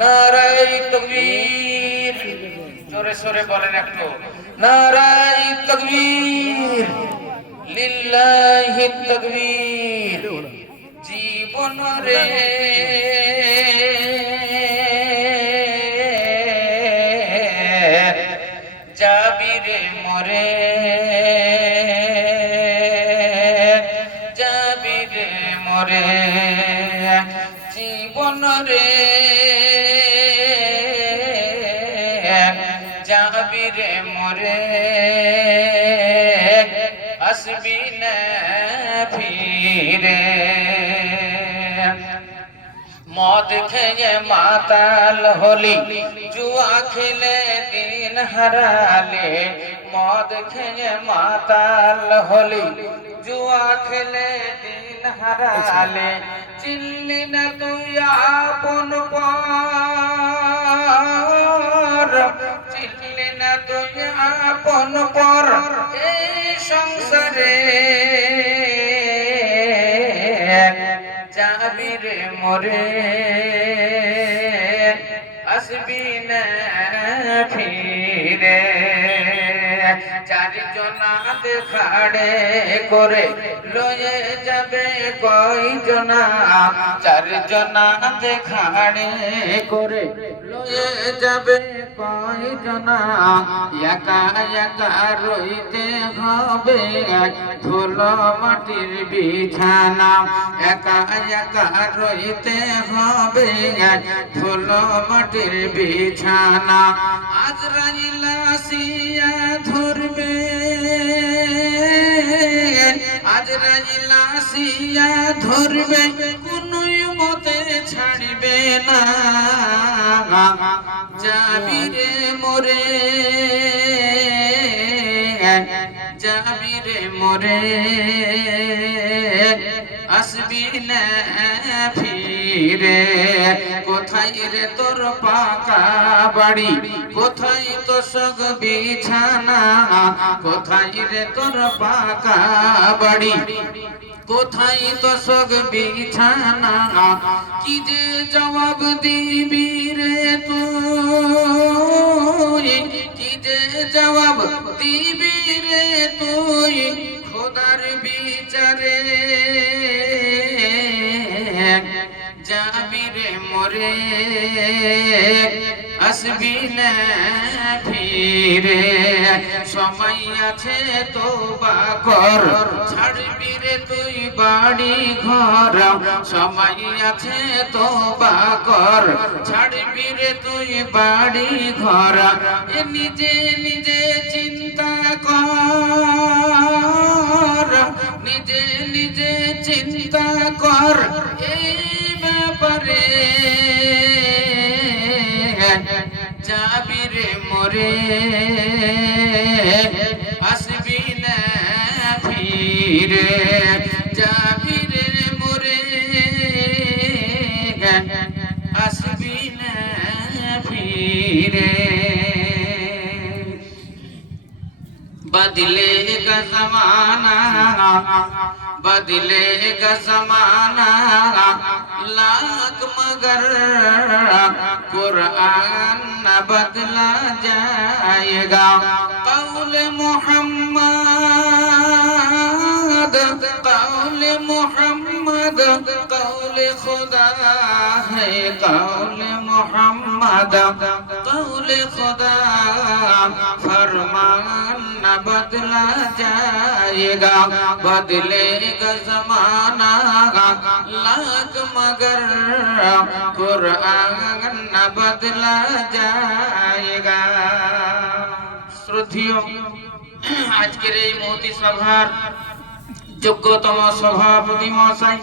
নারায়ে তাকবীর, জোরে সোরে বলেন একটু, নারায়ে তাকবীর, লিল্লাহি তাকবীর। জীবন রে যাবি রে মরে, যাবি রে মরে, জীবন রে যাবি রে মরে, আসবি না ফিরে। মদ খেয়ে মাতাল হলি, জুয়া খেলে দিন হারালে। মদ খেয়ে মাতাল হলি, জুয়া খেলে দিন হারালে। চিনলি না তুই আপন পর, চিনলি না তুই আপন পর এই সংসারে। যাবি রে মরে, আসবি না ফিরে। চারজনা দেখাড়ে করে লয়ে যাবে কয়জনা, চারজনা দেখাড়ে করে লয়ে যাবে কয়জনা। একা একা রইতে হবে ধুলো মাটির বিছানা, একা একা রইতে হবে ধুলো মাটির বিছানা। আজরাইল আসিয়া ধরবে, আজরাইল আসিয়া ধরবে, কোনই মতে ছাড়বে না। যাবি রে মরে, যাবি রে মরে, আসবি না ফিরে। কোথায় রে তোর পাকা বাড়ি, কোথায় তো সগ বিছানা, কোথায় রে তোর পাকা বাড়ি, কোথায় তো সগ বিছানা। কি যে জবাব দিবি রে তুই, কি যে জবাব দিবি রে তুই খোদার বিচারে। যাবি রে মরে, আসবি না ফিরে। সময় আছে তোবা কর, ছাড়বি রে তুই বাড়ি ঘর। সময় আছে তোবা কর, ছাড়বি রে তুই বাড়ি ঘর। নিজে নিজে চিন্তা কর, নিজে নিজে চিন্তা কর এই ব্যাপারে। যাবি রে মরে, আসবি না ফিরে। যাবি রে মরে, আসবি না ফিরে। बदलेगा ज़माना, बदलेगा ज़माना, लाख मगर कुरान न बदला जाएगा। कौल मोहम्मद, कौल मोहम्मद, कौल खुदा है। कौल मोहम्मद, कौल खुदा, फरमान न बदला जाएगा। बदलेगा ज़माना लाख मगर कुरान न बदला जाएगा। শ্রদ্ধেয় আজকের এই মহতি সভার যোগ্যতম সভাপতি মহাশয়,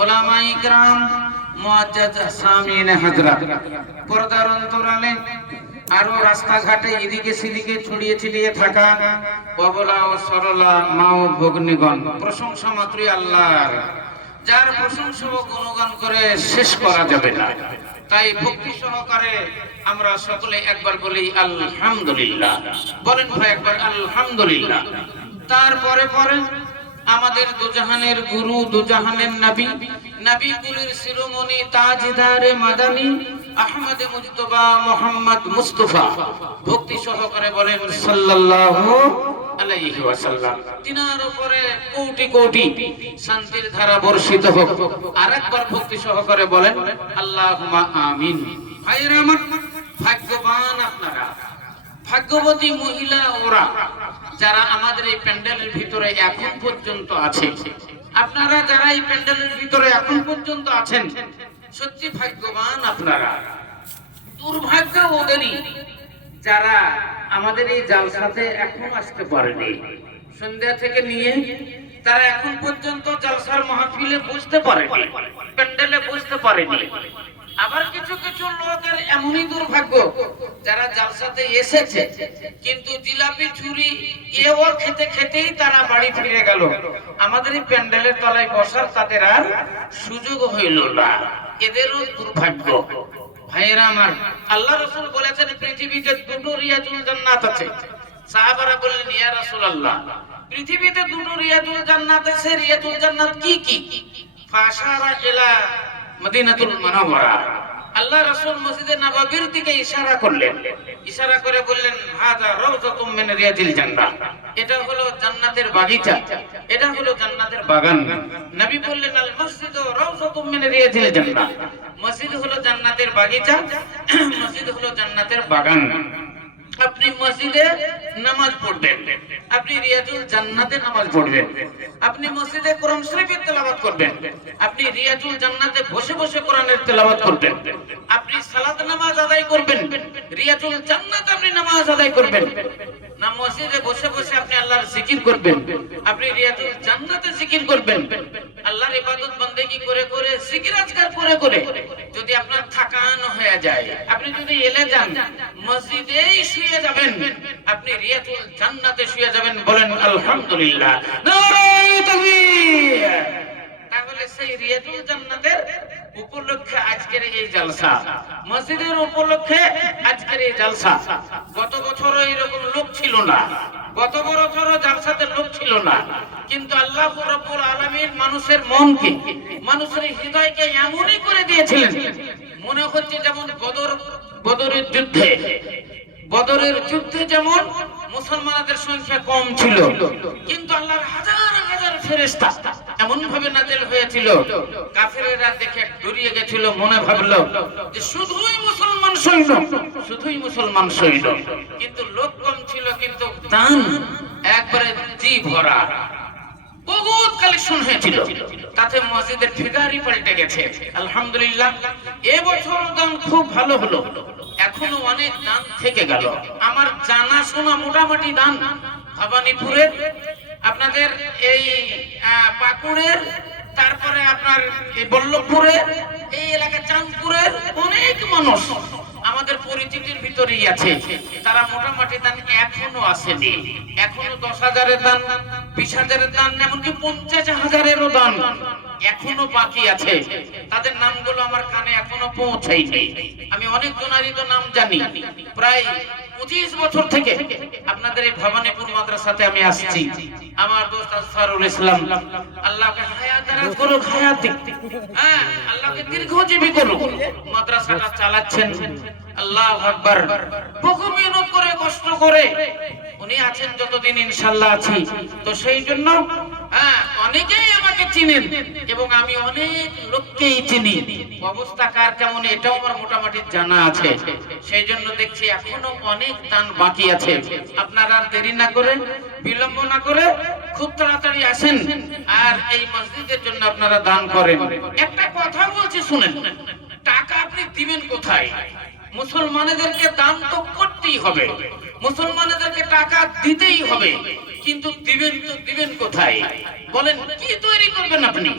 ওলামায়ে ইকরাম, মুআজ্জাজ সামিন হযরত, পর্দার অন্তরালে আরো রাস্তাঘাটে এদিকে সেদিকে ছড়িয়ে ছিটিয়ে থাকা অবলা ও সরলা মা ও ভগ্নীগণ, প্রশংসা মাত্রই আল্লাহর, যার প্রশংসা ও গুণগান করে শেষ করা যাবে না। তাই ভক্তি সহকারে আমরা সকলে একবার বলি আলহামদুলিল্লাহ। বলেন ভাই একবার আলহামদুলিল্লাহ। তারপরে পরে আমাদের দুজাহানের গুরু, দুজাহানের নবী, নবী কুলের শিরোমণি তাজদারে মাদানী আহমদ মুজতবা মুহাম্মদ মুস্তাফা ভক্তি সহকারে বলেন সাল্লাল্লাহু আলাইহি ওয়াসাল্লাম। তিনার উপরে কোটি কোটি শান্তির ধারা বর্ষিত হোক। আরেকবার ভক্তি সহকারে বলেন আল্লাহুম্মা আমিন। ভাইরা আমার, ভাগ্যবান আপনারা, ভাগ্যবতী মহিলা ওরা যারা আমাদের এই প্যান্ডেলের ভিতরে এখন পর্যন্ত আছে। আপনারা যারা এই প্যান্ডেলের ভিতরে এখন পর্যন্ত আছেন, সত্যি ভাগ্যবান আপনারা। দুর্ভাগ্য ওদেরই যারা আমাদের এই জালসাতে এখন আসতে পারেনি। সন্ধ্যা থেকে নিয়ে তারা এখন পর্যন্ত জালসার মাহফিলে বসতে পারেনি, প্যান্ডেলে বসতে পারেনি। আবার কিছু কিছু লোকের এমনই দুর্ভাগ্য যারা জালসাতে এসেছে কিন্তু জিলাপি চুরি এও খেতে খেতেই তারা বাড়ি ফিরে গেল। আমাদের এই প্যান্ডেলের তলায় বসার তাদের আর সুযোগ হইল না। এদেরও দুর্ভাগ্য। ভাইয়েরা আমার, আল্লাহ রাসূল বলেছেন পৃথিবীতে দুটো রিয়াজুল জান্নাত আছে। সাহাবারা বললেন ইয়া রাসূলুল্লাহ, পৃথিবীতে দুটো রিয়াজুল জান্নাত আছে, রিয়াজুল জান্নাত কি কি? ফাশারা ইলা মদিনাতুল মুনাওয়ারা। আল্লাহ রাসূল মসজিদে নববীর দিকে ইশারা করলেন, ইশারা করে বললেন হাযা রাউযাতুম মিন রিয়াজিল জান্নাহ। এটা হলো জান্নাতের বাগিচা, এটা হলো জান্নাতের বাগান। নবী বললেন আল মসজিদু রাউযাতুম মিন রিয়াজিল জান্নাহ। মসজিদ হলো জান্নাতের বাগিচা, মসজিদ হলো জান্নাতের বাগান। আপনি মসজিদে নামাজ পড়বেন, আপনি রিয়াজুল জান্নাতে নামাজ পড়বেন, আপনি মসজিদে কোরআন শরীফের তেলাওয়াত করবেন, আপনি রিয়াজুল জান্নাতে বসে বসে কোরআনের তেলাওয়াত করবেন, আপনি সালাত নামাজ আদায় করবেন, রিয়াজুল জান্নাত আপনি নামাজ আদায় করবেন। না মসজিদে বসে বসে আপনি আল্লাহর জিকির করবেন, আপনি রিয়াজুল জান্নাতে জিকির করবেন। আল্লাহর ইবাদত বন্দেগী করে করে, জিকির আজকার করে করে যদি আপনার থাকানো হয়ে যায়, আপনি যদি এলে যান মসজিদেই শুয়ে যাবেন, আপনি রিয়াজুল জান্নাতে শুয়ে যাবেন। বলেন আলহামদুলিল্লাহ, নারায়ে তাকবীর। তাহলে সেই রিয়াজুল জান্নাতের উপলক্ষে আজকের এই জলসা, মসজিদের উপলক্ষে আজকের এই জলসা। গত বছরও এরকম লোক ছিল না, গত বছরও জলসাতে লোক ছিল না, কিন্তু আল্লাহ রাব্বুল আলামিন মানুষের মনকে, মানুষের হৃদয়কে এমনই করে দিয়েছিলেন, মনে হচ্ছে যেমন বদরের যুদ্ধে যেমন মুসলমানদের সংখ্যা কম ছিল, কিন্তু আল্লাহর হাজার হাজার ফেরেশতা এমন ভাবে নাযিল হয়েছিল, কাফেররা দেখে ডরিয়ে গেছিল, মনে ভাবলো যে শুধুই মুসলমান সৈন্য, শুধুই মুসলমান সৈন্য। কিন্তু লোক কম ছিল, কিন্তু দান একবারে জি ভরা, বহুত কালেকশন হয়েছিল। তাতে মসজিদের ফিগারই পাল্টে গেছে। আলহামদুলিল্লাহ, এবছর দান খুব ভালো হলো। এখনো অনেক দান থেকে গেল। আমার জানাশোনা মোটামুটি দান ভবানীপুরের, আপনাদের এই পাকুড়ের, তারপরে আপনার এই বল্লভপুরের, এই এলাকা চাঁদপুরের অনেক মানুষ আমাদের পরিচিতির ভিতরেই আছে। তারা মোটামুটি দান এখনো আসেনি। এখনো 10,000-এর দান, 20,000-এর দান, এমনকি 50,000-এরও দান এখনো বাকি আছে। তাদের নামগুলো আমার কানে এখনো পৌঁছায়নি। আমি অনেক জনারই তো নাম জানি। প্রায় 25 বছর থেকে আপনাদের এই ভবানীপুর মাদ্রাসাতে আমি আসছি। আমার দোস্ত আসফারুল ইসলাম, আল্লাহকে হায়াত দারাজ করুক, হায়াত দিক, হ্যাঁ আল্লাহকে দীর্ঘজীবী করুক, মাদ্রাসাটা চালাচ্ছেন। আল্লাহু আকবার। বহু মেহনত করে, কষ্ট করে উনি আছেন, যতদিন ইনশাআল্লাহ আছি। তো সেই জন্য অনেকেই আমাকে চিনেন এবং আমি অনেক লোককেই চিনি। অবস্থা কার কেমন এটাও আমার মোটামুটি জানা আছে। সেই জন্য দেখছি এখনো অনেক দান বাকি আছে। আপনারা আর দেরি না করে, বিলম্ব না করে খুব তাড়াতাড়ি আসেন আর এই মসজিদের জন্য আপনারা দান করেন। একটা কথা বলছি শুনেন, টাকা আপনি দিবেন কোথায়? মুসলমানদেরকে দান তো করতেই হবে, মুসলমানদেরকে টাকা দিতেই হবে, কিন্তু দিবেন তো দিবেন কোথায়? বলেন, কি তৈরি করবেন আপনি?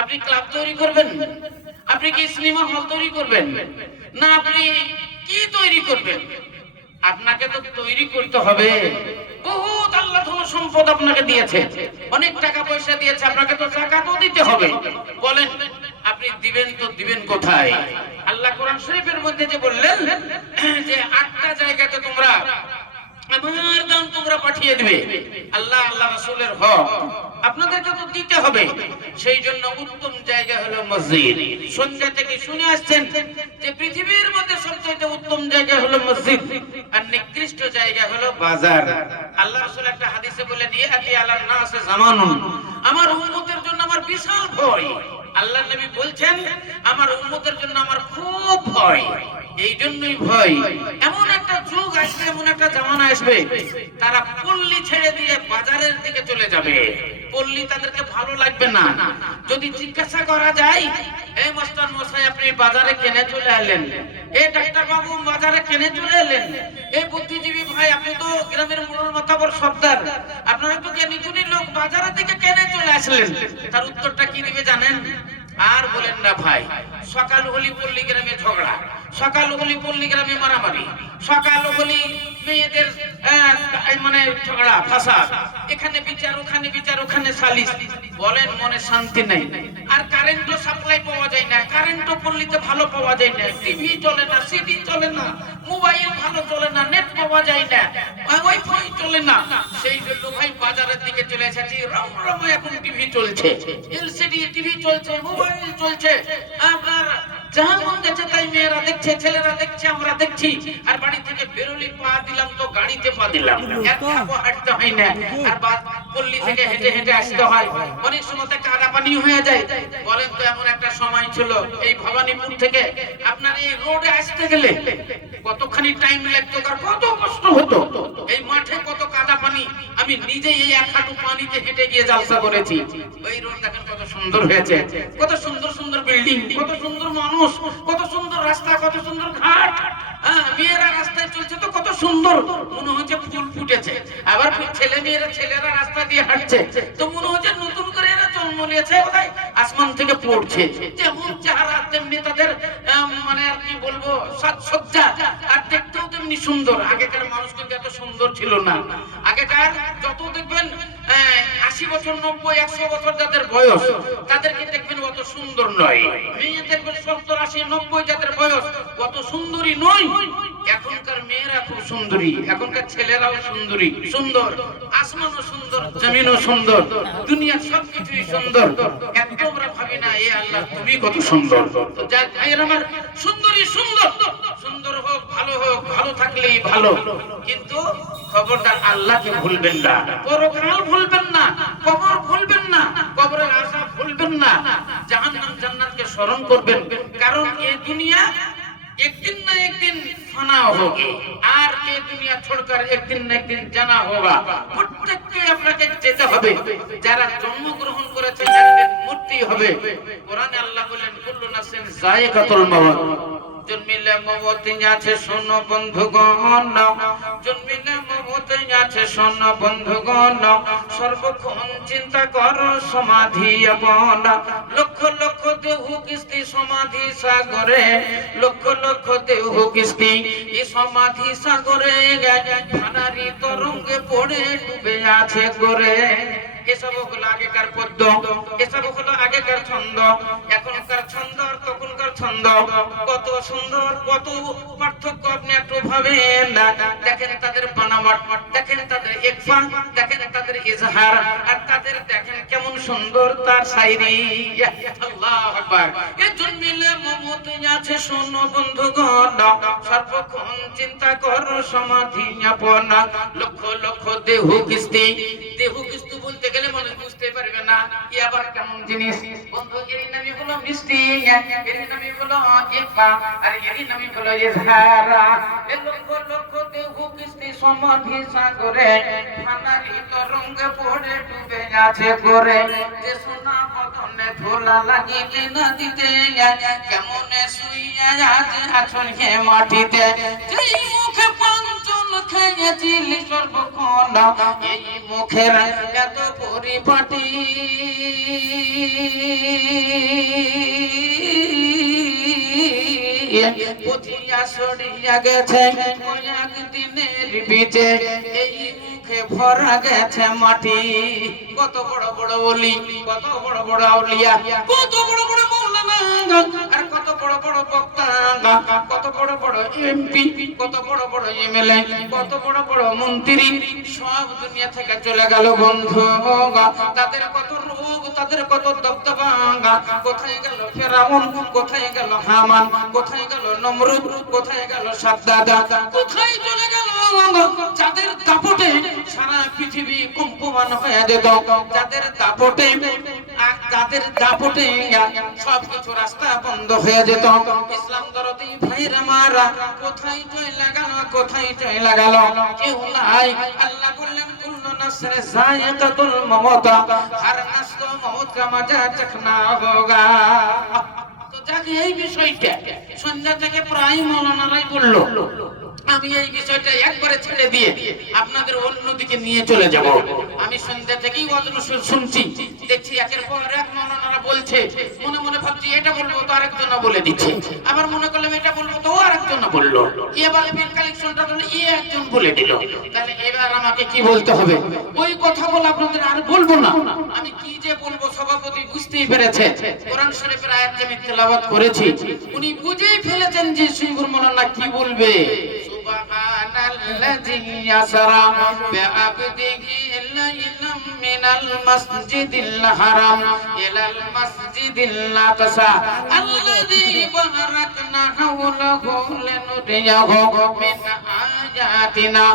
আপনি ক্লাব তৈরি করবেন? আপনি কি সিনেমা হল তৈরি করবেন? না আপনি কি তৈরি করবেন? আপনাকে তো তৈরি করতে হবে। বহুত আল্লাহ ধন সম্পদ আপনাকে দিয়েছে, অনেক টাকা পয়সা দিয়েছে, আপনাকে তো যাকাতও দিতে হবে। বলেন আপনি দিবেন তো দিবেন কোথায়? আল্লাহ কোরআন শরীফের মধ্যে যে বললেন যে 8টা জায়গাতে তোমরা আমার দান তোমরা পাঠিয়ে দিবে। আল্লাহ আল্লাহ রাসূলের হক আপনাদেরকে তো দিতে হবে। সেই জন্য উত্তম জায়গা হলো মসজিদ। সন্ধ্যা থেকে শুনে আসছেন যে পৃথিবীর মধ্যে সবচেয়ে উত্তম জায়গা হলো মসজিদ, আর নিকৃষ্ট জায়গা হলো বাজার। আল্লাহ রাসূল একটা হাদিসে বলেন, ইয়াতি আলান নাসে জামানুন, আমার উম্মতের জন্য আমার বিশাল ভয়। আল্লাহ নবী বলছেন আমার উম্মতের জন্য আমার খুব ভয়। এই জন্যই ভয়, এমন একটা যুগ আসবে, এমন একটা জামানা আসবে, তারা পল্লী ছেড়ে দিয়ে বাজারের দিকে চলে যাবে। পল্লী তাদেরকে ভালো লাগবে না। যদি জিজ্ঞাসা করা যায়, এই মাস্টার মশাই আপনি বাজারে কেনে চলে এলেন, এই ডাক্তার বাবু বাজারে কেনে চলে এলেন, এই বুদ্ধিজীবী ভাই আপনি তো গ্রামের মোড়ল মাতাবর সর্দার, আপনারা তো জ্ঞানী লোক, বাজারের দিকে কেনে চলে আসলেন? তার উত্তরটা কি দিবে জানেন? আর বলেন না ভাই, সকাল হলি পল্লী গ্রামে ঝগড়া, সকাল হলি পল্লী গ্রামে মারামারি, সকাল হলি মেয়েদের মানে ঝগড়া ফাসাদ, এখানে বিচার ওখানে বিচার, ওখানে সালিশ। বলেন মনে শান্তি নেই। আর কারেন্টও সাপ্লাই পাওয়া যায় না, কারেন্টও পল্লীতে ভালো পাওয়া যায় না, টিভি চলে না, সিডি চলে না, মোবাইল ভালো চলে না, নেট পাওয়া যায় না, ওয়াইফাই চলে না। সেই জন্য ভাই বাজারের দিকে চলে এসেছি। রমরমা এখন টিভি চলছে, এলসিডি টিভি চলছে, মোবাইল চলছে, আপনার যাহা মন যাচ্ছে তাই মেয়েরা দেখছে, ছেলেরা দেখছে, আমরা দেখছি। আর বাড়ি থেকে বেরোলি পা দিলাম তো গাড়িতে পা দিলাম, এক ধাপও হাঁটতে হয় না। আর পল্লী থেকে হেঁটে হেঁটে আসতে হয়, অনেক সময় কাদা পানি হয়ে যায়। বলেন তো এমন একটা সময় ছিল এই ভবানীপুর থেকে আপনার এই রোডে আসতে গেলে কতখানি টাইম লাগতো, আর কত কষ্ট হতো। এই মাঠে কত কাদা পানি, আমি নিজেই এই এক হাঁটু পানিতে হেঁটে গিয়ে জালসা করেছি। ওই রোড দেখেন কত সুন্দর হয়েছে, কত সুন্দর সুন্দর বিল্ডিং, কত সুন্দর মানুষ, কত সুন্দর রাস্তা, কত সুন্দর ঘাট। মেয়েরা রাস্তায় চলছে তো কত সুন্দর, মনে হচ্ছে ফুল ফুটেছে। আবার ছেলেরা রাস্তা দিয়ে হাঁটছে তো মনে হচ্ছে নতুন করে এরা জন্ম নিয়েছে, কোথায় আসমান থেকে পড়ছে। যেমন চেহারা তেমনি তাদের মানে আর কি বলবো সাজসজ্জা, আর দেখতেও তেমনি সুন্দর। আগেকার মানুষ কিন্তু এত সুন্দর ছিল না। আগেকার যত দেখবেন 80 বছর 90 100 বছর যাদের বয়স, তাদেরকে দেখবেন অত সুন্দর নয়। মেয়ে দেখবেন 70 80 90 যাদের বয়স, অত সুন্দরী নয়। এখনকার মেয়েরা খুব সুন্দরী, এখনকার ছেলেরাও সুন্দরী, সুন্দর। আসমানও সুন্দর, জমিনও সুন্দর, দুনিয়ার সবকিছুই সুন্দর। একদম আমরা ভাবি না এ আল্লাহ তুমি কত সুন্দর। তো যাক ভাইয়েরা আমার, সুন্দরী সুন্দর, সুন্দর হোক, ভালো থাকলেই ভালো। কিন্তু খবরদার আল্লাহকে ভুলবেন না, পরকাল ভুলবেন না, কবর ভুলবেন না, কবরের আযাব ভুলবেন না, জাহান্নাম জান্নাতকে স্মরণ করবেন। কারণ এই দুনিয়া একদিন না একদিন ফানা হবে, আর এই দুনিয়া छोड़कर একদিন না একদিন জানা होगा। প্রত্যেককে আপনাকে যেতে হবে। যারা জন্মগ্রহণ করেছে একদিন মৃত্যু হবে। কোরআনে আল্লাহ বলেন কুল্লু নাফসিন যায়কাতুল মাউত, জন্মিলে মওত আছে শোনো বন্ধুগণ, জন্মিলে মওত আছে শোনো বন্ধুগণ, সর্বক্ষণ চিন্তা করো সমাধি আপন। লক্ষ লক্ষ দেহ কিস্তি সমাধি সাগরে, লক্ষ লক্ষ দেহ কিস্তি এই সমাধি সাগরে, ফানারি তরঙ্গে পড়ে ডুবে আছে করে। এসব হলো আগেকার পদ্য, এসব হলো আগেকার ছন্দ। এখনকার ছন্দ আর তখনকার ছন্দ কত সুন্দর, কত পার্থক্য আপনি একটু ভাবেন না। দেখেন তাদের বানাওয়াট, দেখেন তাদের ইকফা, দেখেন তাদের ইজহার, আর তাদের দেখেন কেমন সুন্দর তার শায়রি। আল্লাহু আকবার। এ জন্মিলে মমত আছে শোনো বন্ধুগণ, সর্বক্ষণ চিন্তা করো সমাধি আপন। লক্ষ লক্ষ দেহ কিস্তি, দেহ কিস্তি বলতে গেলে মনে বুঝতে পারবে না কি আবার কেমন জিনিস। বন্ধু এর নামই হলো মিষ্টি, এর নামই হলো ইকফা, আর এর নামই হলো ইজহার। এ লক্ষ লক্ষ দেহ কিস্তি সমাধি সাগরে, ফানারি তরঙ্গে পড়ে ডুবে আছে করে। যে সোনা বদনে ধুলা লাগিয়ে না দিতে, কেমনে শুইয়া আছেন হে মাটিতে। যেই মুখে পাঞ্চল খেয়েছিলি সর্বক্ষণ, এই মুখের এত পরিপাটি। পথিয়া সরিয়া গেছে কয়েক দিনের বিচে, এই মুখে ভরা গেছে মাটি। কত বড় বড় ওলি, কত বড় বড় আউলিয়া, কত বড় বড় মাওলানা, আর কত বড় বড় বক্তা, কত বড় বড় এমপি, কত বড় বড় এমএলএ, কত বড় বড় মন্ত্রী সব দুনিয়া থেকে চলে গেল বন্ধু। তাদের কত রোগ, তাদের কত দবদবা, কোথায় গেল ফেরাউন, কোথায় গেল হামান, কোথায় গেল নমরুদ, কোথায় গেল সাদ্দাদ, কোথায় চলে গেল যাদের দাপটে সারা পৃথিবী কম্পমান হয়ে যেত, যাদের দাপটে সবকিছু রাস্তা বন্ধ হয়ে যেত। ইসলাম দরদি ভাইরা মারা কোথায় চলে গেল, কোথায় চলে গেল? কেউ নাই। আল্লাহ বললেন কুল্লু নাফসিন যায়িকাতুল মাউত, হর নফস কো মৌত কা মজা চখনা হোগা। তো যাকে এই বিষয়টা সন্ধ্যা থেকে প্রায় মাওলানারাই বলল, আমি এই বিষয়টা একবারে ছেড়ে দিয়ে আপনাদের অন্যদিকে নিয়ে চলে যাব। আমি সন্ধ্যা থেকেই ওয়াজ শুনছি, দেখছি একের পর এক মাওলানারা বলছে, মনে মনে ভাবছি এটা বলবো তো আরেকজন বলে দিচ্ছে, আবার মনে করলাম এটা বলবো তো আরেকজন বললো, এবার বিল কালেকশনটা তো একজন বলে দিল। তাহলে এবার আমাকে কি বলতে হবে? ওই কথা বলে আপনাদের আর বলবো না। আমি কি যে বলবো সভাপতি বুঝতেই পেরেছে। কোরআন শরীফের আয়াত যে আমি তেলাওয়াত করেছি উনি বুঝেই ফেলেছেন যে শিবুর মাওলানা কি বলবে। সুবহানাল্লাযী ইয়াসরা বিআবদিহি লাইলাম মিনাল মাসজিদিল হারাম ইলাল মাসজিদিল আকসা আল্লাযী বারাকনা হাওলাহু লিনুরিয়াহু মিন আয়াতিনা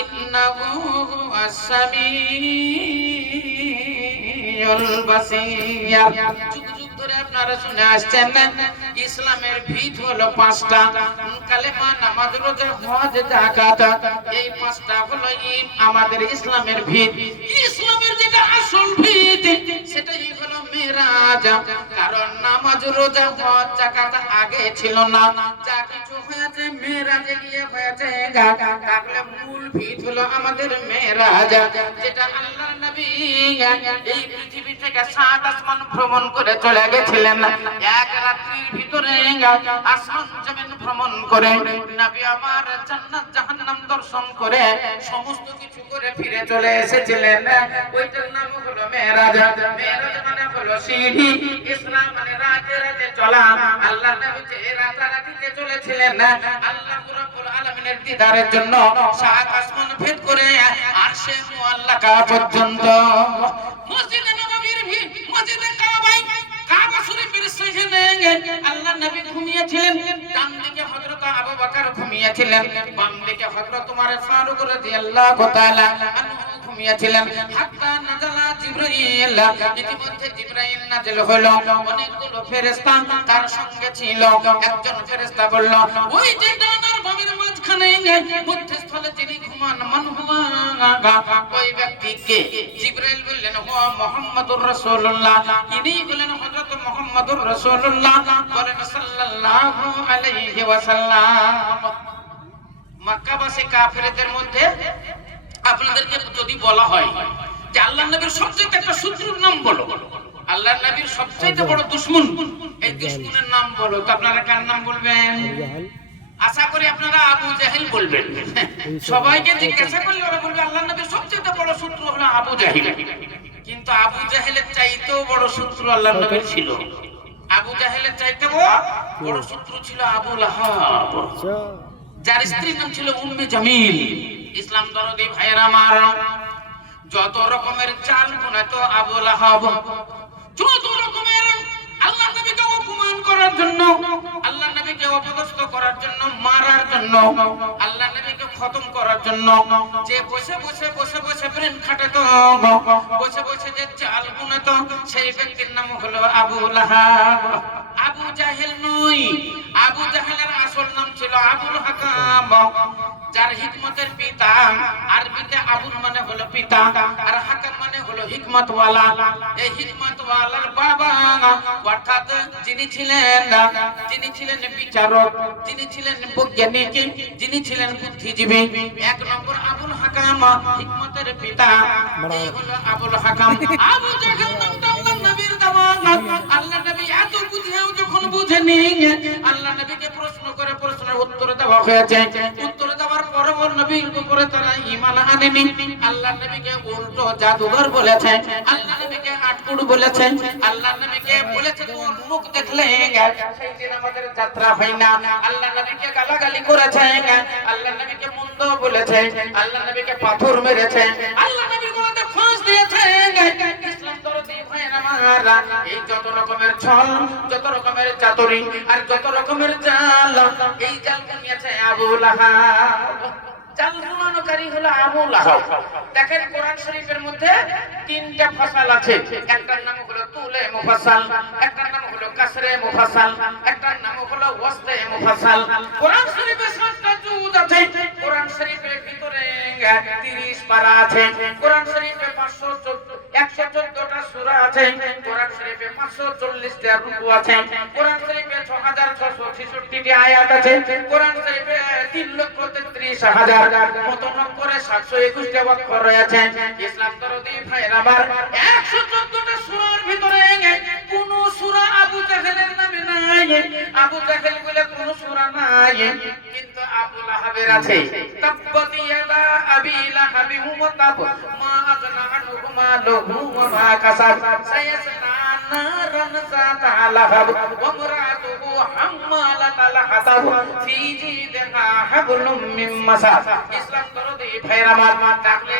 ইন্নাহু হুয়াস সামিউল বাসীর। আপনারা শুনে আসছেন ইসলামের ভিত হলো পাঁচটা, কালেমা, নামাজ, রোজা, হজ, যাকাত। এই পাঁচটা হলো আমাদের ইসলামের ভিত। ইসলামের যেটা আসল ভিত সেটাই হলো মিরাজ। কারণ নামাজ, রোজা, হজ, যাকাত আগে ছিল না, যা কিছু হয়েছে মিরাজে গিয়ে হয়েছে। তাহলে মূল ভিত হলো আমাদের মিরাজ, যেটা আল্লাহর নবী এই পৃথিবী থেকে সাত আসমান ভ্রমণ করে চলে গেছিলেন। এক রাত্রির ভিতরে আসমান জমিন ভ্রমণ করে নবী আমার জান্নাত জাহান্নাম দর্শন করে সমস্ত কিছু করে ফিরে চলে এসেছিলেন। ওইটার নাম হলো মেরাজ। মেরাজ মানে হলো সিঁড়ি, ইসলাম মানে রাতে রাতে চলা। আল্লাহ নবী যে রাতারাতিতে চলেছিলেন আল্লাহ রাব্বুল আলামিনের দিদারের জন্য সাত আসমান ভেদ করে আরশে মুআল্লাকা পর্যন্ত। মসজিদে নববীর ভিড়, মসজিদে কাবা শরীফের সেখানে আল্লাহ নবী ঘুমিয়েছিলেন। ডান দিকে হযরত আবু বকর ঘুমিয়েছিলেন, বাম দিকে হযরত ওমর ফারুক রাদিয়াল্লাহু তাআলা আনহু ঘুমিয়েছিলেন। হাত্তা নাযালা জিবরাইল, ইতিমধ্যে জিবরাইল নাযিল হলো। অনেকগুলো ফেরেশতা তার সঙ্গে ছিল। একজন ফেরেশতা বলল, ওই যে ডানার বামের মাঝখানে মধ্যস্থলে যিনি ঘুমান মান হুয়া, ওই ব্যক্তিকে? জিবরাইল বললেন, হুয়া মুহাম্মাদুর রাসূলুল্লাহ। ইনি বলেন হযরত মুহাম্মাদুর রাসূলুল্লাহ। বলেন সাল্লাল্লাহু আলাইহি ওয়াসাল্লাম। মক্কাবাসী কাফেরদের মধ্যে আপনাদেরকে যদি বলা হয় যে আল্লাহর নবীর সবচেয়ে একটা শত্রুর নাম বলো, আল্লাহর নবীর সবচেয়ে বড় দুশমন, এই দুশমনের নাম বলো, তো আপনারা কার নাম বলবেন? আশা করি আপনারা আবু জাহেল বলবেন। সবাইকে জিজ্ঞাসা করলে ওরা বলবে আল্লাহর নবীর সবচেয়ে বড় শত্রু হলো আবু জাহেল। কিন্তু আবু জাহেলের চাইতেও বড় শত্রু আল্লাহর নবীর ছিল। আবু জাহেলের চাইতে বড় শত্রু ছিল আবু লাহাব, যার স্ত্রীর নাম ছিল উম্মে জামিল। ইসলাম দরদি ভাইয়েরা আমার, যত রকমের চাল গুনাতো আবু লাহাব, যত রকমের আল্লাহর নবীকে অপমান করার জন্য, আল্লাহর নবীকে অপদস্থ করার জন্য, মারার জন্য, আল্লাহর নবীকে খতম করার জন্য যে বসে বসে বসে বসে ব্রেন খাটাতো, বসে বসে যে চাল গুনাতো, সেই ব্যক্তির নাম হলো আবু লাহাব। আবু জাহেল নয়, আবু জাহেলের আসল নাম ছিল আবুল হাকাম, যার হিকমতের পিতা। আরবিতে আবুল মানে হলো পিতা, আর হাকাম মানে হলো হিকমত ওয়ালা। এই হিকমত ওয়ালার বাবা, অর্থাৎ যিনি ছিলেন বিচারক, যিনি ছিলেন বৈজ্ঞানিক, যিনি ছিলেন বুদ্ধিজীবী। এক নম্বর আবুল হাকাম, হিকমতের পিতা, এই হলো আবুল হাকাম। আবু জাহেল নামটা আল্লাহর নবীর দেওয়া। আল্লাহর নবী এত বুঝেও যখন বুঝেনি, আল্লাহ নবীকে প্রশ্ন করে প্রশ্নের উত্তর দেওয়া হয়েছে। উত্তর দেওয়ার পরে ওর নবীর উপরে তারা ঈমান আনেনি। আল্লাহ নবীকে উল্টো জাদুঘর বলেছে, আল্লাহ নবীকে টুড় বলেছেন আল্লাহ নবীকে বলেছে তোর মুখ দেখলে সেই দিন আমাদের যাত্রা হয় না। আল্লাহ নবীকে গালাগালি করেছে, আল্লাহ নবীকে মন্দ বলেছে, আল্লাহ নবীকে পাথর মেরেছে, আল্লাহ নবীর গলাতে ফাঁস দিয়েছে। ইসলাম দরদি ভাইয়ের আমার, এই যত রকমের ছল, যত রকমের চাতুরি আর যত রকমের জাল, এই জাল বুনিয়েছে আবু লাহাব। জাল বুনানোকারী হলো আবু লাহাব। দেখেন কোরআন শরীফের মধ্যে তিনটা ফাসাল আছে। একটার নাম হলো তুলে মুফাসাল, একটার নাম হলো কাসরে মুফাসাল, একটার নাম হলো ওয়াসতে মুফাসাল। কোরআন শরীফে 7টা জুজ আছে। কোরআন শরীফের ভিতরে 30 পারা আছে। কোরআন শরীফে 114টা সূরা আছে। কোরআন শরীফে 540টা রুকু আছে। কোরআন শরীফে 6666টি আয়াত আছে। কোরআন শরীফে 3,33,000 মতন করে 721টা অক্ষর রয়েছে। ইসলাম দরদি ভাইরা আমার, 114টা সূরার ভিতরে কোন সূরা আবু জাহেলের নামে নাই। আবু জাহেল বলে কোন সূরা নাই, কিন্তু আবু লাহাবের আছে। তাব্বাত ইয়াদা আবি লাহাবি ওয়া তাব মা আগনা আনহু মালুহু ওয়া মা কাসাব সায়াসলা নারান যাতা লাহাব ওয়া ইমরাতুহু হাম্মালাতাল হাতাব ফি জিদিহা হাবলুম মিন মাসাদ। ইসলাম দরদি ভাইরা আমার, তাহলে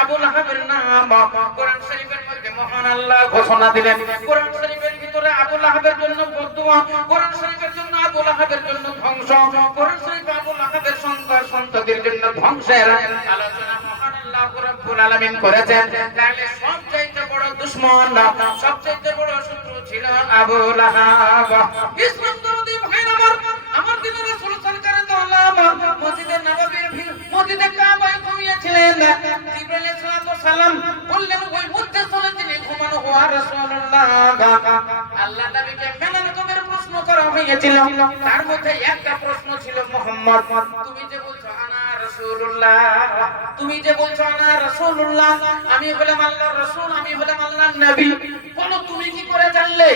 আবু লাহাবের নাম কোরআন শরীফের মধ্যে মহান আল্লাহ ঘোষণা দিলেন। কোরআন শরীফের ভিতরে আবু লাহাবের জন্য বদদুয়া, কোরআন শরীফের জন্য আবু লাহাবের জন্য ধ্বংস, কোরআন শরীফে আবু লাহাবের সন্তানদের জন্য ধ্বংসের আলোচনা মহান আল্লাহ রাব্বুল আলামিন করেছেন। তাহলে সবচেয়ে বড় দুশমন, সবচেয়ে বড় শত্রু ছিল আবু লাহাব। ইসলাম দরদি ভাইরা আমার দিনের রাসূল সরকারে দো আলম মসজিদে নববীর মসজিদে কাবায় ঘুমিয়েছিলেন। জিবরাইল আলাইহিস সালাম বললেন ওই মধ্যস্থলে তিনি ঘুমানো হওয়া রাসূলুল্লাহ। আল্লাহ নবীকে মেলা রকমের প্রশ্ন করা হয়েছিল। তার মধ্যে একটা প্রশ্ন ছিল, মুহাম্মদ তুমি যে বলছো আনা রাসূলুল্লাহ, তুমি যে বলছো আনা রাসূলুল্লাহ, আমি হলাম আল্লাহর রাসূল, আমি হলাম আল্লাহর নবী, বলো তুমি কি করে জানলে?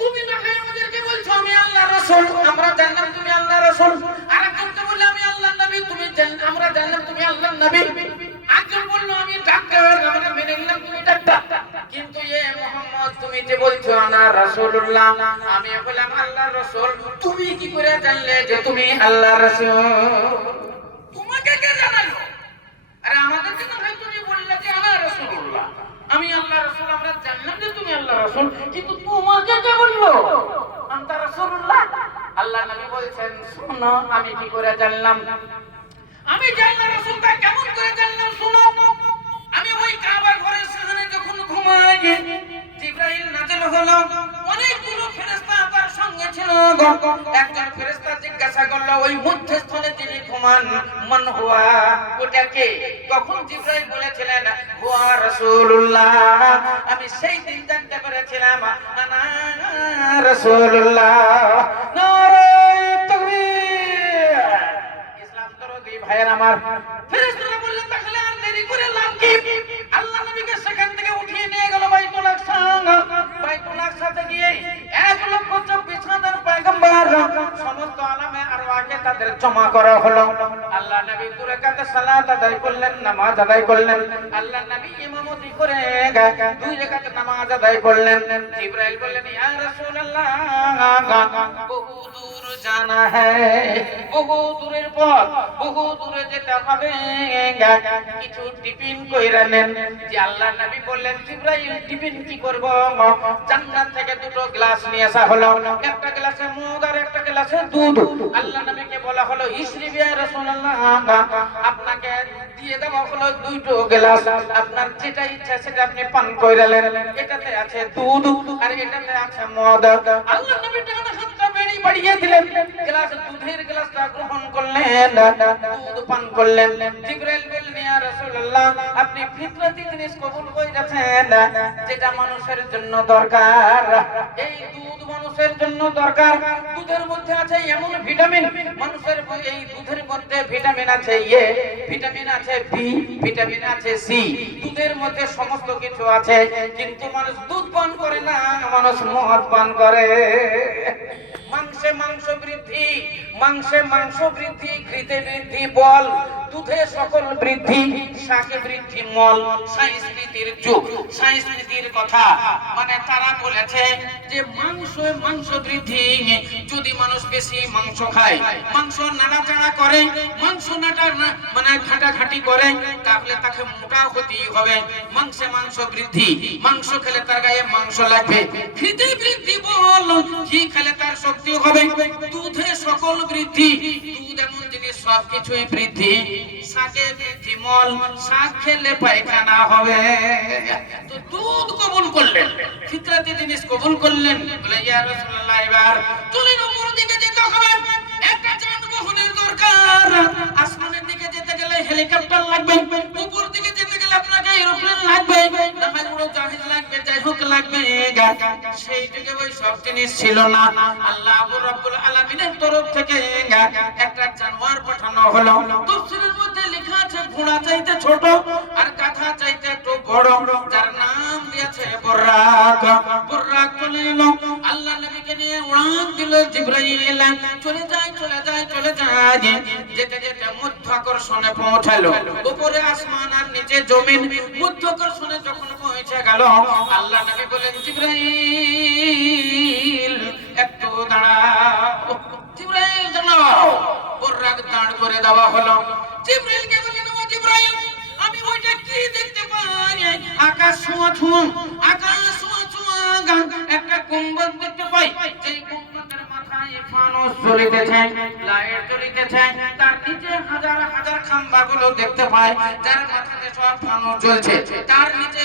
তুমি না হয় আমাদেরকে বলছো আমি আল্লাহর রাসূল, আমরা জানলাম তুমি আল্লাহর রাসূল। আরেকজনকে বললে আমি আল্লাহর নবী, আমরা জানলাম তুমি আল্লাহর নবী। একজন বললো আমি ডাক্তার, আমরা মেনে নিলাম তুমি ডাক্তার। কিন্তু এ মুহাম্মদ তুমি যে বলছো আনা রাসূলুল্লাহ, আমি হলাম আল্লাহর রাসূল, তুমি কি করে জানলে যে তুমি আল্লাহর রাসূল? তোমাকে কে জানালো? আরে আমাদেরকে না হয় তুমি বললে যে আনা রাসূলুল্লাহ, আমি আল্লাহর রাসূল, আমরা জানলাম যে তুমি আল্লাহর রাসূল, কিন্তু তোমাকে কে বললো আনতা রাসূলুল্লাহ? আল্লাহ নবী বলছেন শোনো আমি কি করে জানলাম। আমি যে আল্লাহর রাসূল তা কেমন করে জানলাম শোনো। আমি ওই কাবার ঘরের সামনে যখন ঘুমাই, জিবরাইল নাযিল হলো, অনেকগুলো ফেরেশতা তার সঙ্গে ছিল। একজন ফেরেশতা জিজ্ঞাসা করলো ওই মধ্যস্থলে যিনি ঘুমান মান হুয়া, ওটা কে? তখন জিবরাইল বলেছিলেন হুয়া রাসূলুল্লাহ। আমি সেই দিন জানতে পেরেছিলাম আনা রাসূলুল্লাহ। নারে তাকবীর। ইসলাম দরদি ভাইয়ের আমার, ফেরেশতারা বললেন তাহলে আর দেরি করে লাভ কি? আল্লাহ নবীকে সেখান থেকে উঠিয়ে নিয়ে গেল বাইতুল আকসা। বাইতুল আকসাতে গিয়ে 1,24,000 পয়গম্বর সমস্ত আলামে আরওয়াহকে তাদের জমা করা হলো। আল্লাহ নবী 2 রাকাত সালাত আদায় করলেন, নামাজ আদায় করলেন। আল্লাহ নবী ইমামতি করে 2 রাকাত নামাজ আদায় করলেন। জিবরাইল বললেন ইয়া রাসূলুল্লাহ বহু দূর জানা হ্যায়, বহু দূরের পথ, বহু দূরে যেতে হবে, কিছু টিফিন কইরা নেন। যে আল্লাহ নবী বললেন জিবরাইল টিফিন কি করব? জান্নাত থেকে 2টো গ্লাস নিয়ে আসা হলো, একটা গ্লাসে মদ আর একটা গ্লাসে দুধ। আল্লাহ নবীকে বলা হলো ইসরিব ইয়া রাসূলুল্লাহ, আপনাকে দিয়ে দেওয়া হলো 2টো গ্লাস, আপনার যেটা ইচ্ছা সেটা আপনি পান কইরালেন। এটাতে আছে দুধ আর এটাতে আছে মদ। আল্লাহ নবী হাতটা বাড়িয়ে দিলেন, গ্লাস দুধের গ্লাসটা গ্রহণ করলেন, দুধ পান করলেন। জিবরাইল বললেন ইয়া রাসূলুল্লাহ আপনি ফিতরাতি জিনিস কবুল করেছেন, যেটা মানুষের জন্য দরকার। এই দুধ মানুষের জন্য দরকার। দুধের মধ্যে আছে এমন ভিটামিন, মানুষের এই দুধের মধ্যে ভিটামিন আছে এ, ভিটামিন আছে বি, ভিটামিন আছে সি। দুধের মধ্যে সমস্ত কিছু আছে, কিন্তু মানুষ দুধ পান করে না, মানুষ মদ পান করে। মাংসে মাংস বৃদ্ধি, মাংসে মাংস বৃদ্ধি, ঘৃতে বৃদ্ধি বল, দুধে সকল বৃদ্ধি, শাকে বৃদ্ধি মল, সংস্কৃতির যুগ, সংস্কৃতির কথা। মানে তারা বলেছে যে মাংস বৃদ্ধি, যদি মানুষ বেশি মাংস খায়, মাংস নাড়াচাড়া করে, মাংস মানে ঘাটাঘাটি করে, তাহলে তাকে মোটা হতেই হবে। মাংস বৃদ্ধি, মাংস খেলে তার গায়ে মাংস লাগবে। খিদে বৃদ্ধি বল, ঘি খেলে তার শক্তি হবে। দুধে সকল বৃদ্ধি, দুধ এমন জিনিস সবকিছুই বৃদ্ধি। শাকে বৃদ্ধি মল, শাক খেলে পায়খানা হবে। তো দুধ কবুল করলেন, ফিতরাতি জিনিস কবুল করলেন। বলে ইয়া রাসূলুল্লাহ এবার চলেন উপর দিকে যেতে হবে, একটা যানবাহনের দরকার। আসমানের দিকে যেতে গেলে হেলিকপ্টার লাগবে, উপর দিকে যেতে গেলে আপনাকে এরোপ্লেন লাগবে, না বড় জাহাজ লাগবে, যাই হোক লাগবে। সেই যুগে ওই সব জিনিস ছিল না। আল্লাহ রাব্বুল আলামিনের তরফ থেকে একটা জানোয়ার পাঠানো হলো। তাফসীরের মধ্যে লেখা আছে ঘোড়া চাইতে ছোট আর গাধা চাইতে একটু বড়, যার নাম দিয়েছে বুররাক। বুররাক চলে এলো, আল্লাহ নবীকে নিয়ে উড়ান দিল জিবরাইল। চলে যায় যেতে যেতে মধ্যাকর্ষণে পৌঁছালো। উপরে আসমান আর নিচে জমিন, মধ্যাকর্ষণে যখন পৌঁছে গেল, আল্লাহ নবী বলেন জিবরাইল একটু দাঁড়াও। জিবরাইল দাঁড়াও। বুররাক দাঁড় করে দেওয়া হলো। জিবরাইলকে বলেন ও জিবরাইল, আমি ওইটা কি দেখতে পাই? আকাশ ছোঁয়া ছোঁয়া, আকাশ ছোঁয়া ছোঁয়া একটা গুম্বদ দেখতে পাই। সেই গুম্বদের মাথায় ফানুস জ্বলিতেছে, লাইট জ্বলিতেছে। তার নিচে হাজার হাজার খাম্বাগুলো দেখতে পাই, যার মাথাতে সব ফানুস জ্বলছে। তার নিচে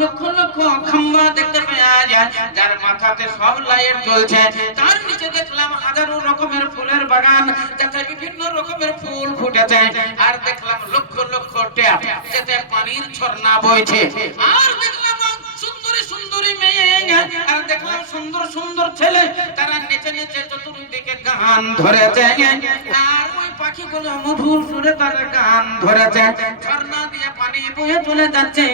লক্ষ লক্ষ খাম্বা দেখতে পাওয়া যায়, যার মাথাতে সব লাইট জ্বলছে। তার নিচে দেখলাম হাজারো রকমের ফুলের বাগান, যাতে বিভিন্ন রকমের ফুল ফুটেছে। আর দেখলাম লক্ষ লক্ষ ট্যাপ, যাতে পানির ঝর্ণা বইছে। আর দেখলাম সুন্দরী সুন্দরী মেয়ে, আর দেখলাম সুন্দর সুন্দর ছেলে, তারা নেচে নেচে চতুর্দিকে গান ধরেছে। আর ওই পাখিগুলো মধুর সুরে তারা গান ধরেছে। ঝর্ণা দিয়ে পানি বয়ে চলে যাচ্ছে,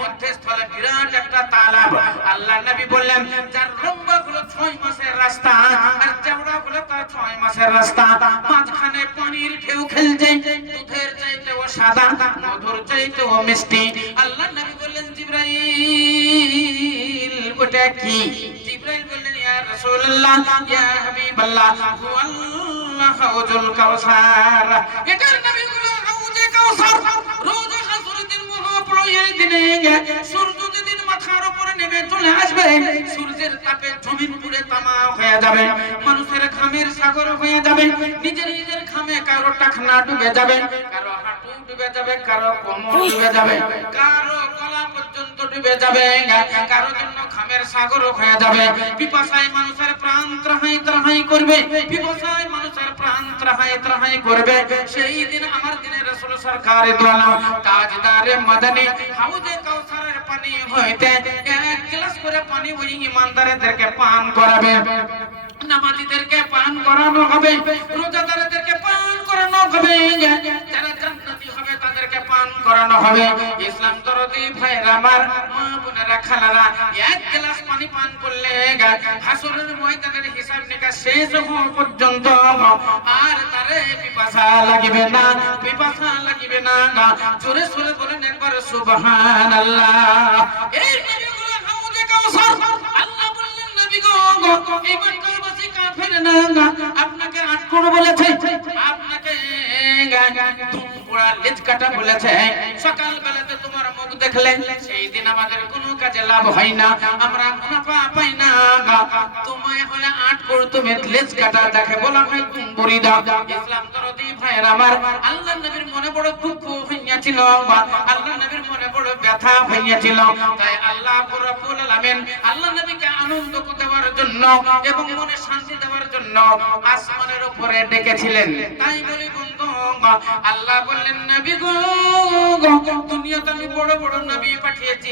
মধ্যস্থলে বিরাট একটা তালাব। আল্লাহ নবী বললেন যার লম্বা গুলো 6 মাসের রাস্তা, আর চওড়া গুলো তার 6 মাসের রাস্তা। মাঝখানে পানির ঢেউ খেলছে, দুধের চাইতেও সাদা, মধুর চাইতেও মিষ্টি। আল্লাহ নবী বললেন জিবরাইল ওটা কি? জিবরাইল বললেন ইয়া রাসূলুল্লাহ, ইয়া হাবিবাল্লাহ, হুয়াল্লাহ হাউজুল কাউসার। এটার নাম হলো হাউজে কাউসার। রোজ হাসরের মহাপ্রলয়ের দিনে সূর্য যেদিন মাথার উপরে নেমে চলে আসবে, সূর্যের তাপে জমিন পুড়ে তামা হয়ে যাবে, মানুষের ঘামের সাগর হয়ে যাবে। নিজের ঘামে কারো টাকনা ডুবে যাবে, কারো হাঁটু ডুবে যাবে, কারো কোমর ডুবে যাবে, কারো গলা পর্যন্ত ডুবে যাবে, কারো জন্য ঘামের সাগর হয়ে যাবে। পিপাসায় মানুষের প্রাণ ত্রাহাই করবে, পিপাসায় মানুষের প্রাণ ত্রাহাই করবে। সেই দিন আমার দিনের রাসূল সরকারে দো আলম তাজদারে মাদানী হাউজে কাউসারের পানি হইতে 1 গ্লাস করে পানি ওই ইমানদারদেরকে পান করাবে, নামাজীদেরকে পান করানো হবে, রোজাদারদেরকে পান করানো হবে, যারা জান্নাতি হবে তাদেরকে পান করানো হবে। ইসলাম দরদি ভাইরা আমার, মা বোনেরা, খালারা, 1 গ্লাস পানি পান করলে হাসরের ময়দানের হিসাব নিকাশ শেষ হওয়া পর্যন্ত আর তারে পিপাসা লাগিবে না। জোরে সোরে বলেন একবার সুবহানাল্লাহ। এই নবীগুলো হাউজে কাউসার। আল্লাহ বললেন নবী গো, এই মক্কাবাসী কাফের না, আপনাকে আটকড় বলেছে, আপনাকে লেজ কাটা বলেছে। সকাল বেলাতে তোমার মুখ দেখলে সেই দিন আমাদের কোনো কাজে লাভ হয় না, আমরা মুনাফা পাই না। তোমায় হলে আটকড়, তুমি লেজ কাটা, যাকে বলা হয় বুরিদা। ইসলাম দরদি ভাইরা আমার, আল্লাহ নবীর মনে বড় দুঃখ হইয়াছিল, আল্লাহ নবীর মনে বড় ব্যথা হইয়াছিল। তাই আল্লাহ রাব্বুল আলামিন আল্লাহ নবীকে আনন্দ দেওয়ার জন্য এবং মনে শান্তি দেওয়ার জন্য আসমানের উপরে ডেকেছিলেন। তাই বলি বন্ধু, আল্লাহ বললেন নবী গো, দুনিয়াতে আমি বড় বড় নবী পাঠিয়েছি,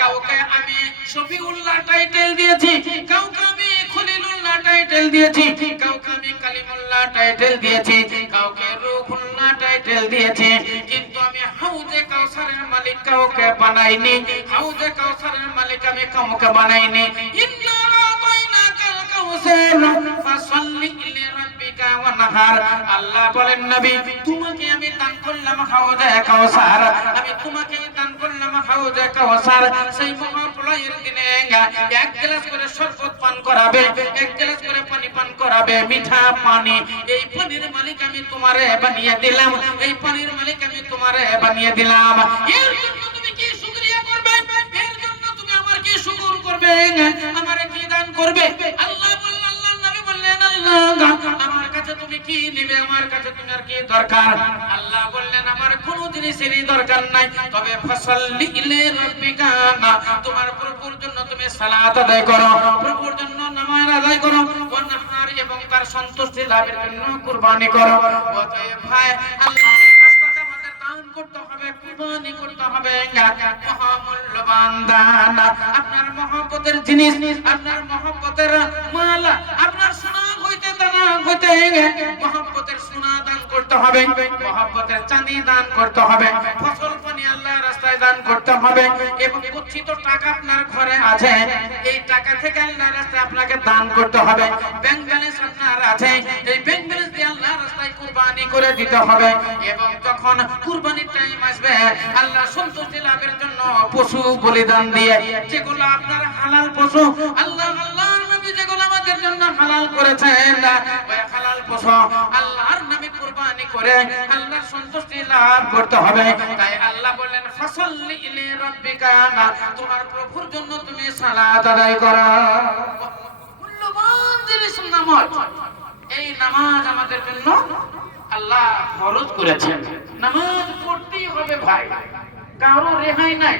কাউকে আমি শফিউল্লাহ টাইটেল দিয়েছি, কাউকে আমি খলিলুল্লাহ টাইটেল দিয়েছি, কাউকে আমি কালিমুল্লাহ টাইটেল দিয়েছি, কাউকে রূহুল্লাহ টাইটেল দিয়েছি, কিন্তু আমি হাউজে কাউসারের মালিক কাউকে বানাইনি। হাউজে কাউসারের মালিক আমি কাউকে বানাইনি। ইন্না আতাইনাকাল কাউসার ফাসাল্লি লিরাব্বিকা আনহার। আল্লাহ বলেন নবী তোমাকে আমি দান করলাম হাউজে কাউসার, আমি তোমাকে দান করলাম হাউজে কাউসার। সেই মহাপ্রলয়ের দিনে এক গ্লাস করে শরবত পান করাবে, এক গ্লাস করে পানি পান করাবে, মিঠা পানি। এই পানির মালিক আমি তোমারে বানিয়ে দিলাম, এই পানির মালিক আমি তোমারে বানিয়ে দিলাম। এর জন্য তুমি কি শুকরিয়া করবে? এর জন্য তুমি আমার কি শুকর করবে? আমারে কি দান করবে? আল্লাহ বললেন, আল্লাহর নবী বললেন, আল্লাহ আমার কাছে তুমি কি নেবে? আমার কাছে তোমার কি দরকার? আল্লাহ বললেন আমার কোনো জিনিসেরই দরকার নাই, তবে ফাসাল্লি ইলি রাব্বিকা, তোমার প্রভুর জন্য তুমি সালাত আদায় করো, প্রভুর জন্য নামাজ আদায় করো, ওয়ানহার এবং তার সন্তুষ্টি লাভের জন্য কুরবানি করো। অতএব ভাই আল্লাহর রাস্তাতে আমাদের দান করতে হবে, কুরবানি করতে হবে। মহামূল্যবান দান, আপনার মহব্বতের জিনিস, আপনার মহব্বতের মাল, আপনার সোনা হইতে দানা হইতে মহব্বতের সোনা দান করতে হবে, মহব্বতের চাঁদি দান করতে হবে, ফসল পানি আল্লাহর রাস্তায় দান করতে হবে। এবং গচ্ছিত টাকা আপনার ঘরে আছে, এই টাকা থেকে আল্লাহর রাস্তায় আপনাকে দান করতে হবে। ব্যাংক ব্যালেন্স আপনার আছে, এই ব্যাংক ব্যালেন্স দিয়ে আল্লাহর রাস্তায় কুরবানি করে দিতে হবে। এবং যখন কুরবানির টাইম আসবে আল্লাহ সন্তুষ্টি লাভের জন্য পশু বলিদান দিয়ে, যেগুলো আপনার হালাল পশু, আল্লাহর নবী যেগুলো আমাদের জন্য হালাল করেছেন, ওই হালাল পশু আল্লাহর নামে কুরবানি করে আল্লাহর সন্তুষ্টি লাভ করতে হবে। তাই আল্লাহ বললেন ফাসাল্লি ইলি রাব্বিকা, তোমার প্রভুর জন্য তুমি সালাত আদায় করো। মূল্যবান জিনিস নামাজ, এই নামাজ আমাদের জন্য আল্লাহ ফরজ করেছেন। নামাজ পড়তেই হবে ভাই, কারো রেহাই নাই।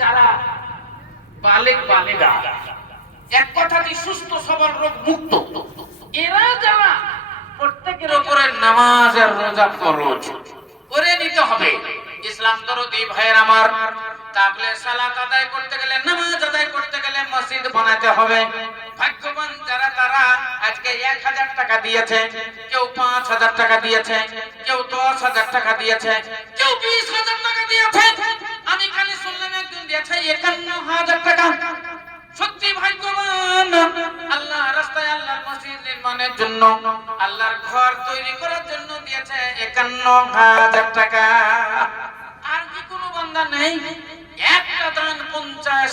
যারা বালেক বালেগা, এক কথাতে সুস্থ সবল রোগ মুক্ত, এরা যারা প্রত্যেকের উপরে নামাজ আর রোজা ফরজ করে নিতে হবে। ইসলাম দরদি ভাইয়ের আমার, তাহলে সালাত আদায় করতে গেলে, নামাজ আদায় করতে গেলে মসজিদ বানাতে হবে। ভাগ্যবান যারা তারা আজকে 1000 টাকা দিয়েছে, কেউ 5000 টাকা দিয়েছে, কেউ 10000 টাকা দিয়েছে, কেউ 20000 টাকা দিয়েছে। আমি খালি শুনলাম একজন দিয়েছে 51000 টাকা। সত্যি ভাগ্যবান, আল্লাহ রাস্তায় আল্লাহর মসজিদ নির্মাণের জন্য, আল্লাহর ঘর তৈরি করার জন্য দিয়েছে 51000 টাকা। আর কি কোনো বান্দা নেই? একটা দান 50